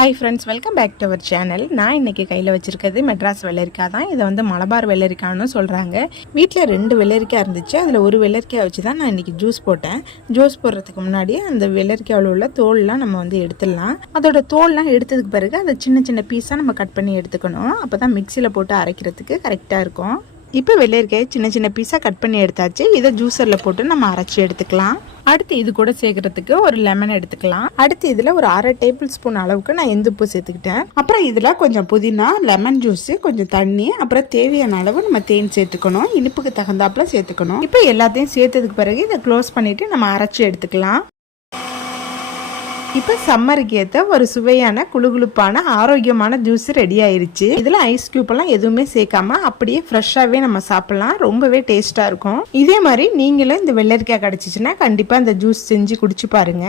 Hi friends, welcome back to our channel. நான் இன்றைக்கி கையில் வச்சுருக்கிறது மெட்ராஸ் வெள்ளரிக்காய் தான். இதை வந்து மலபார் வெள்ளரிக்கான்னு சொல்கிறாங்க. வீட்டில் 2 வெள்ளரிக்காய் இருந்துச்சு. அதில் ஒரு வெள்ளரிக்காய் வச்சு தான் நான் இன்றைக்கி ஜூஸ் போட்டேன். ஜூஸ் போடுறதுக்கு முன்னாடி அந்த வெள்ளரிக்காயில் உள்ள தோல்லாம் நம்ம வந்து எடுத்துடலாம். அதோட தோல்லாம் எடுத்ததுக்கு பிறகு அதை சின்ன சின்ன பீஸாக நம்ம கட் பண்ணி எடுத்துக்கணும். அப்போ தான் மிக்சியில் போட்டு அரைக்கிறதுக்கு கரெக்டாக இருக்கும். இப்போ வெள்ளரிக்காயை சின்ன சின்ன பீஸாக கட் பண்ணி எடுத்தாச்சு. இதை ஜூஸரில் போட்டு நம்ம அரைச்சி எடுத்துக்கலாம். அடுத்து இது கூட சேர்க்கறதுக்கு ஒரு லெமன் எடுத்துக்கலாம். அடுத்து இதில் ஒரு 1/2 டேபிள் ஸ்பூன் அளவுக்கு நான் இந்துப்பு சேர்த்துக்கிட்டேன். அப்புறம் இதில் கொஞ்சம் புதினா, லெமன் ஜூஸ், கொஞ்சம் தண்ணி, அப்புறம் தேவையான அளவு நம்ம தேன் சேர்த்துக்கணும். இனிப்புக்கு தகுந்தாப்புல சேர்த்துக்கணும். இப்போ எல்லாத்தையும் சேர்த்ததுக்கு பிறகு இதை க்ளோஸ் பண்ணிட்டு நம்ம அரைச்சி எடுத்துக்கலாம். இப்போ சம்மருக்கு ஏற்ற ஒரு சுவையான குளுகுளுப்பான ஆரோக்கியமான ஜூஸ் ரெடி ஆயிருச்சு. இதில் ஐஸ் கியூப் எல்லாம் எதுவுமே சேர்க்காம அப்படியே ஃப்ரெஷ்ஷாகவே நம்ம சாப்பிடலாம். ரொம்பவே டேஸ்ட்டாக இருக்கும். இதே மாதிரி நீங்களும் இந்த வெள்ளரிக்காய் கிடச்சிச்சின்னா கண்டிப்பாக இந்த ஜூஸ் செஞ்சு குடிச்சு பாருங்க.